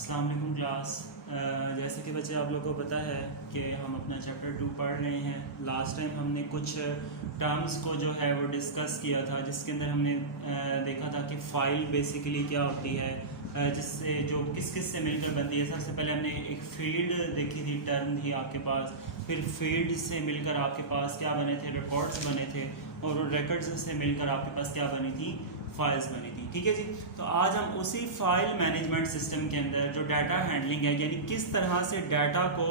अस्सलाम वालेकुम क्लास। जैसे कि बच्चे आप लोगों को पता है कि हम अपना चैप्टर 2 पढ़ रहे हैं। लास्ट टाइम हमने कुछ टर्म्स को जो है वो डिस्कस किया था, जिसके अंदर हमने देखा था कि फ़ाइल बेसिकली क्या होती है, जिससे जो किस किस से मिलकर बनती है। सबसे पहले हमने एक फील्ड देखी थी, टर्म थी आपके पास। फिर फील्ड से मिलकर आपके पास क्या बने थे, रिकॉर्ड्स बने थे, और रिकॉर्ड्स से मिलकर आपके पास क्या बनी थी, फाइल्स बनी थी। ठीक है जी। तो आज हम उसी फाइल मैनेजमेंट सिस्टम के अंदर जो डाटा हैंडलिंग है, यानी किस तरह से डाटा को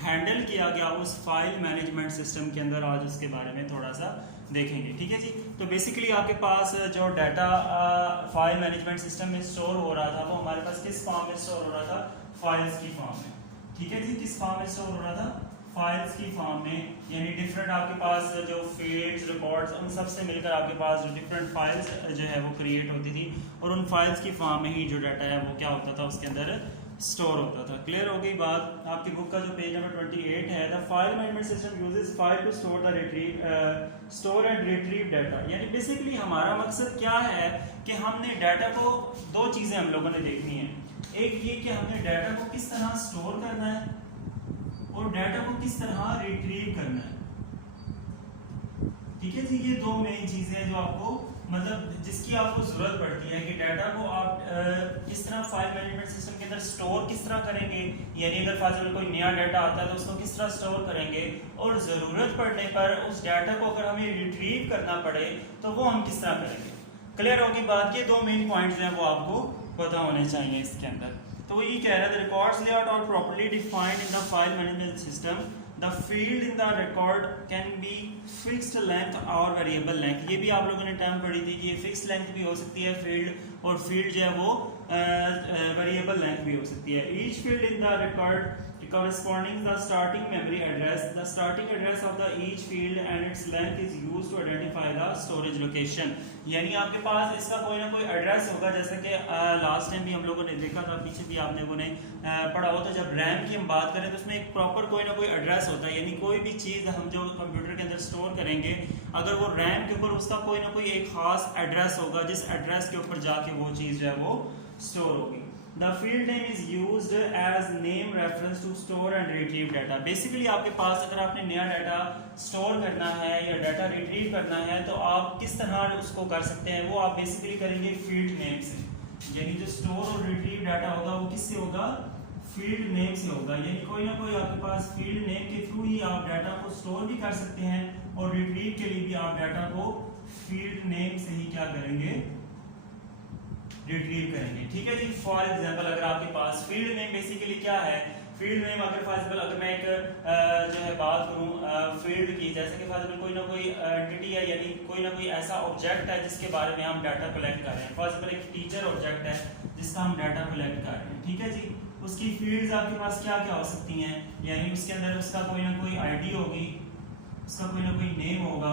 हैंडल किया गया उस फाइल मैनेजमेंट सिस्टम के अंदर, आज उसके बारे में थोड़ा सा देखेंगे। ठीक है जी। तो बेसिकली आपके पास जो डाटा फाइल मैनेजमेंट सिस्टम में स्टोर हो रहा था, वो हमारे पास किस फॉर्म में स्टोर हो रहा था, फाइल्स की फॉर्म में। ठीक है जी। किस फॉर्म में स्टोर हो रहा था, फाइल्स की फॉर्म में। यानी डिफरेंट आपके पास जो फील्ड्स, रिकॉर्ड्स, उन सब से मिलकर आपके पास जो डिफरेंट फाइल्स जो है वो क्रिएट होती थी, और उन फाइल्स की फॉर्म में ही जो डाटा है वो क्या होता था, उसके अंदर स्टोर होता था। क्लियर हो गई बात। आपकी बुक का जो पेज नंबर 28 है, the file management system uses file to store and retrieve data. यानी बेसिकली हमारा मकसद क्या है कि हमने डाटा को, दो चीजें हम लोगों ने देखनी है। एक ये कि हमने डाटा को किस तरह स्टोर करना है, और डाटा को किस तरह रिट्रीव करना है। ठीक है जी। ये दो मेन चीजें हैं जो आपको, मतलब जिसकी आपको जरूरत पड़ती है कि डाटा को आप किस तरह फाइल मैनेजमेंट सिस्टम के अंदर स्टोर किस तरह करेंगे। यानी अगर फॉर एग्जांपल कोई नया डाटा आता है तो उसको किस तरह स्टोर करेंगे, और जरूरत पड़ने पर उस डाटा को अगर हमें रिट्रीव करना पड़े तो वो हम किस तरह करेंगे। क्लियर होगी बात। ये दो मेन पॉइंट्स हैं वो आपको पता होने चाहिए इसके अंदर। तो वो ये कह रहा है, the records layout are properly defined in the file management system. The field in the record can be fixed length और वेरिएबल लेंथ। ये भी आप लोगों ने टर्म पढ़ी थी कि ये फिक्स्ड लेंथ भी हो सकती है फील्ड, और फील्ड जो है वो वेरिएबल लेंथ भी हो सकती है। Each field in the record corresponding the starting memory address, the starting address of the each field and its length is used to identify the storage location। यानी आपके पास इसका कोई ना कोई एड्रेस होगा, जैसे कि लास्ट टाइम भी हम लोगों ने देखा था, पीछे भी आप लोगों ने पढ़ा हो। तो जब रैम की हम बात करें तो उसमें एक प्रॉपर कोई ना कोई एड्रेस होता है। यानी कोई भी चीज़ हम जो कंप्यूटर के अंदर स्टोर करेंगे, अगर वो रैम के ऊपर उसका कोई ना कोई एक खास एड्रेस होगा, जिस एड्रेस के ऊपर जाके वो चीज़ जो है वो स्टोर होगी। The field name is used as name reference to store and retrieve data। Basically आपके पास अगर आपने नया डाटा स्टोर करना है या डाटा रिट्रीव करना है तो आप किस तरह उसको कर सकते हैं, वो आप बेसिकली करेंगे फील्ड नेम से। यानी जो स्टोर और रिट्रीव डाटा होगा वो किससे होगा, फील्ड नेम से होगा। यानी कोई ना कोई आपके पास फील्ड नेम के थ्रू ही आप डाटा को स्टोर भी कर सकते हैं, और रिट्रीव के लिए भी आप डाटा को फील्ड नेम से ही क्या करेंगे, रिट्रीव करेंगे। ठीक है जी। फॉर एग्जांपल अगर आपके पास फील्ड नेम बेसिकली क्या है, फील्ड नेम अगर फॉर एग्जांपल अगर मैं एक जो है बात करूं फील्ड की, जैसे कि फॉर एग्जांपल कोई ना कोई एंटिटी है, यानी कोई ना कोई ऐसा ऑब्जेक्ट है जिसके बारे में हम डाटा कलेक्ट कर रहे हैं। फॉर एग्जांपल एक टीचर ऑब्जेक्ट है जिसका हम डाटा कलेक्ट कर रहे हैं। ठीक है जी। उसकी फील्ड्स आपके पास क्या क्या हो सकती हैं, यानी उसके अंदर उसका कोई ना कोई आईडी होगी, उसका कोई ना कोई नेम होगा,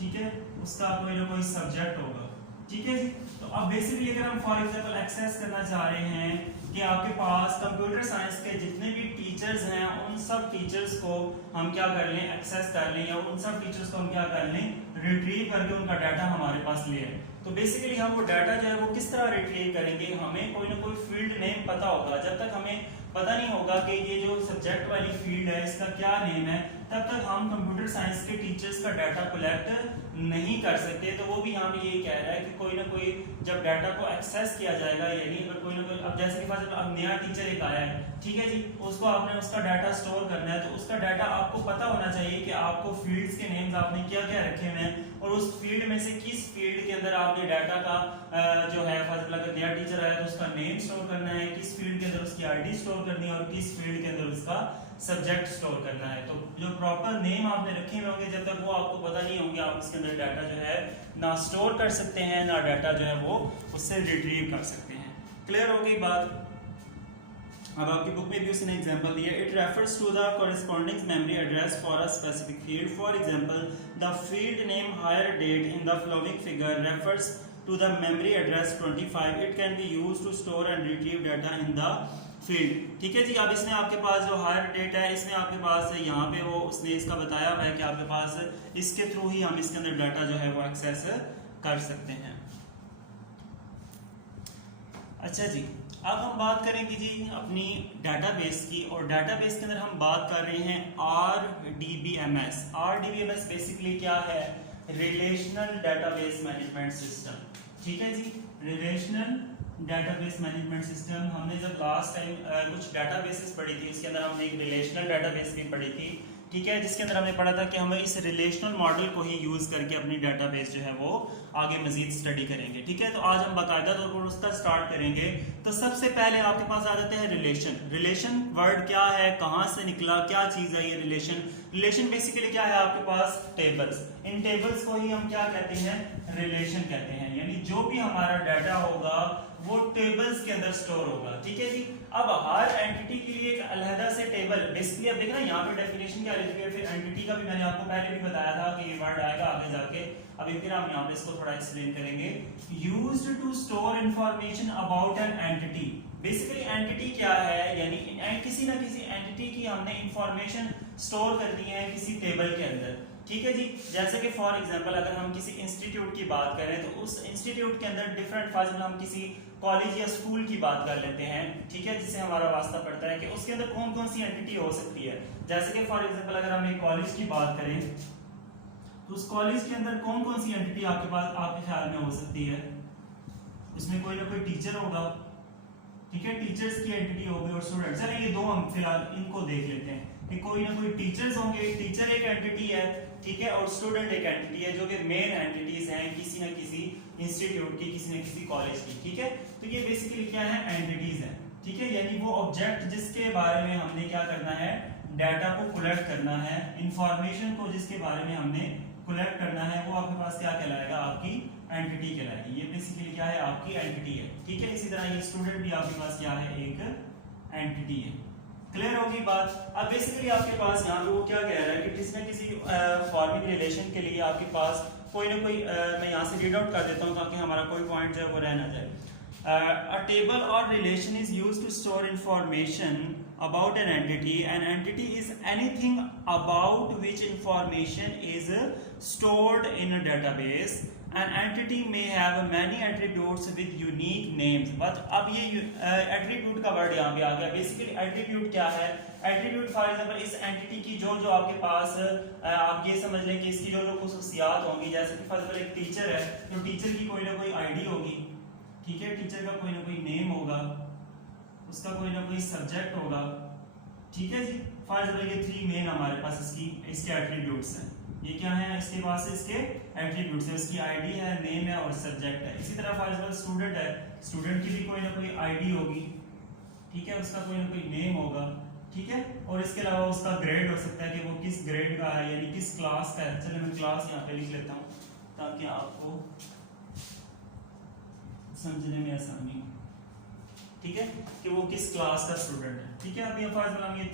ठीक है, उसका कोई ना कोई सब्जेक्ट होगा। ठीक है जी। तो अब बेसिकली अगर हम फॉर एग्जांपल एक्सेस करना चाह रहे हैं कि आपके पास कंप्यूटर साइंस के जितने भी टीचर्स हैं, उन सब टीचर्स को हम क्या कर लें, एक्सेस कर लें, या उन सब टीचर्स को हम क्या कर लें, रिट्रीव करके उनका डाटा हमारे पास ले आए। तो बेसिकली हम वो डाटा जो है वो किस तरह रिट्रीव करेंगे, हमें कोई ना कोई फील्ड नेम पता होगा। जब तक हमें पता नहीं होगा कि ये जो सब्जेक्ट वाली फील्ड है इसका क्या नेम है, तब तक हम कंप्यूटर साइंस के टीचर्स का डाटा कलेक्ट नहीं कर सकते। तो वो भी हम ये कह रहा है कि कोई ना कोई जब डाटा को एक्सेस किया जाएगा, यानी अगर कोई ना कोई, अब जैसे कि अब नया टीचर एक आया है, ठीक है जी, उसको आपने उसका डाटा स्टोर करना है, तो उसका डाटा आपको पता होना चाहिए कि आपको फील्ड्स के नेम्स आपने क्या क्या रखे हुए हैं, और उस फील्ड में से किस फील्ड के अंदर आपने डाटा का जो है फॉर एग्जांपल अगर नया टीचर आया तो उसका नेम स्टोर करना है, किस फील्ड के अंदर उसकी आईडी स्टोर करनी है, और किस फील्ड के अंदर उसका सब्जेक्ट स्टोर करना है। तो जो प्रॉपर नेम आपने रखे हुए होंगे, जब तक वो आपको पता नहीं होंगे, आप उसके अंदर डाटा जो है ना स्टोर कर सकते हैं, ना डाटा जो है वो उससे रिट्रीव कर सकते हैं। क्लियर हो गई बात। अब आपकी बुक में भी उसने एग्जांपल दिया, it refers to the corresponding memory address for a specific field. For example the field name hire date in the following figure refers to the memory address 25। It can be used to store and retrieve data in the field. ठीक है जी। अब इसमें आपके पास जो higher date है, इसमें आपके पास यहाँ पे वो उसने इसका बताया हुआ है कि आपके पास इसके थ्रू ही हम इसके अंदर डाटा जो है वो एक्सेस कर सकते हैं। अच्छा जी, अब हम बात करेंगे जी अपनी डाटाबेस की, और डाटाबेस के अंदर हम बात कर रहे हैं RDBMS। RDBMS बेसिकली क्या है? Relational database management system. ठीक है जी, रिलेशनल डाटाबेस मैनेजमेंट सिस्टम। हमने जब लास्ट टाइम कुछ डाटाबेसेस पढ़ी थी, इसके अंदर हमने एक रिलेशनल डाटाबेस भी पढ़ी थी। ठीक है, जिसके अंदर हमने पढ़ा था कि हमें इस रिलेशनल मॉडल को ही यूज करके अपनी डाटाबेस जो है वो आगे मजीद स्टडी करेंगे। ठीक है, तो आज हम बाकायदा तौर पर उसका स्टार्ट करेंगे। तो सबसे पहले आपके पास आ जाते हैं रिलेशन। रिलेशन वर्ड क्या है, कहाँ से निकला, क्या चीज है ये रिलेशन? रिलेशन बेसिकली क्या है? आपके पास टेबल्स, इन टेबल्स को ही हम क्या कहते हैं? रिलेशन कहते हैं। यानी जो भी हमारा डाटा होगा वो टेबल्स के अंदर स्टोर होगा। ठीक है जी, अब हर एंटिटी के लिए एक अलहदा से टेबल, बेसिकली अब देखना यहाँ पे डेफिनेशन क्या लिखी है, फिर एंटिटी का भी मैंने आपको पहले भी बताया था कि ये वर्ड आएगा आगे जाके। अभी फिर हम यहाँ पे इसको थोड़ा एक्सप्लेन करेंगे। Used to store information about an entity. Basically entity क्या है? यानी किसी ना किसी एंटिटी की हमने इंफॉर्मेशन स्टोर करनी है किसी टेबल के अंदर। ठीक है जी, जैसे कि फॉर एग्जांपल अगर हम किसी इंस्टीट्यूट की बात करें तो उस इंस्टीट्यूट के अंदर डिफरेंट, फॉर एग्जांपल हम किसी कॉलेज या स्कूल की बात कर लेते हैं। ठीक है, जिससे हमारा वास्ता पड़ता है कि उसके अंदर कौन कौन सी एंटिटी हो सकती है। जैसे कि फॉर एग्जांपल अगर हम एक कॉलेज की बात करें तो उस कॉलेज के अंदर कौन कौन सी एंटिटी आपके पास, आपके ख्याल में हो सकती है? उसमें कोई ना कोई टीचर होगा। ठीक है, टीचर्स की एंटिटी होगी और स्टूडेंट। चलिए ये दो हम फिलहाल इनको देख लेते हैं कि कोई ना कोई टीचर्स होंगे, टीचर एक एंटिटी है। ठीक है, और स्टूडेंट एक एंटिटी है, जो कि मेन एंटिटीज हैं किसी ना किसी इंस्टीट्यूट की, किसी न किसी कॉलेज की। ठीक है, तो ये बेसिकली क्या है? एंटिटीज है। ठीक है, यानी वो ऑब्जेक्ट जिसके बारे में हमने क्या करना है? डाटा को कलेक्ट करना है, इंफॉर्मेशन को जिसके बारे में हमने कलेक्ट करना है, वो आपके पास क्या कहलाएगा? आपकी एंटिटी कहलाएगी। ये बेसिकली क्या है? आपकी एंटिटी है। ठीक है, इसी तरह ये स्टूडेंट भी आपके पास क्या है? एक एंटिटी है। क्लियर होगी बात? अब बेसिकली आपके पास यहाँ पे वो क्या कह रहा है कि किसी न किसी फॉर्मिंग रिलेशन के लिए आपके पास कोई ना कोई, मैं यहाँ से रीड आउट कर देता हूँ ताकि हमारा कोई पॉइंट जो है वो रह ना जाए। A table or relation is used to store information about an entity. An entity is anything about which information is stored in a database. An entity may have many attributes with unique names. But अब ये attribute का word यहाँ पे आ गया। Basically attribute क्या है? Attribute for example इस entity की जो जो आपके पास आप ये समझ लें कि इसकी जो जो खुसूसियात होंगी। जैसे कि फॉर एग्जांपल एक टीचर है तो टीचर की कोई ना कोई आईडी होगी। ठीक है, टीचर का कोई ना कोई नेम होगा, उसका कोई ना कोई सब्जेक्ट होगा। ठीक है जी, फॉर एग्जांपल ये थ्री मेन हमारे पास इसके एट्रीब्यूट्स हैं। ये क्या है? इसके पास इसके एट्रीब्यूट्स हैं, इसकी आईडी है, नेम है और सब्जेक्ट है। इसी तरह फॉर एग्जांपल स्टूडेंट है, स्टूडेंट की भी कोई ना कोई आईडी होगी। ठीक है, उसका कोई ना कोई नेम होगा। ठीक है, और इसके अलावा उसका ग्रेड हो सकता है कि वो किस ग्रेड का है, यानी किस क्लास का है। चलिए मैं क्लास यहाँ पे लिख लेता हूँ ताकि आपको समझने में आसानी हो। ठीक है, कि वो किस क्लास का स्टूडेंट है। ठीक है, अभी फॉर एग्जांपल हम ये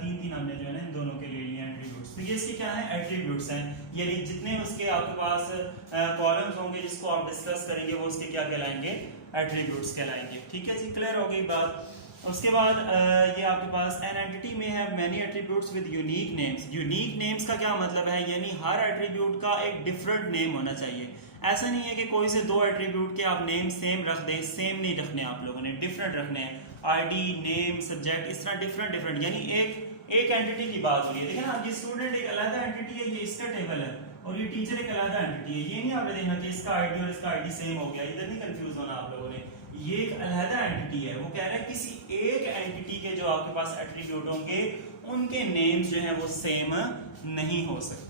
तीन हमने जो है ना इन दोनों के ले लिए एट्रीब्यूट्स। तो ये इसके क्या है? एट्रीब्यूट्स हैं। यानी जितने उसके आपके पास कॉलम्स होंगे जिसको आप डिस्कस करेंगे वो उसके क्या कहलाएंगे? एट्रीब्यूट्स कहलाएंगे। ठीक है जी, क्लियर हो गई बात? उसके बाद ये आपके पास एन एंटिटी में है many attributes with unique names. Unique names का क्या मतलब है? यानी हर एट्रीब्यूट का एक डिफरेंट नेम होना चाहिए। ऐसा नहीं है कि कोई से दो एट्रीब्यूट के आप नेम सेम रख दें, सेम नहीं रखने आप लोगों ने, डिफरेंट रखने हैं। आईडी, नेम, सब्जेक्ट, इस तरह डिफरेंट यानी एक एंटिटी की बात हो रही है। देखिए ना, ये स्टूडेंट एक अलग एंटिटी है, ये इसका टेबल है, और ये टीचर एक अलग एंटिटी है। ये नहीं आपने देखना कि इसका आईडी और इसका आईडी सेम हो गया, इधर नहीं कंफ्यूज होना आप लोगों ने। ये एक अलहदा एंटिटी है। वो कह रहा है किसी एक एंटिटी के जो आपके पास एट्रीब्यूट होंगे उनके नेम्स जो हैं वो सेम नहीं हो सकते।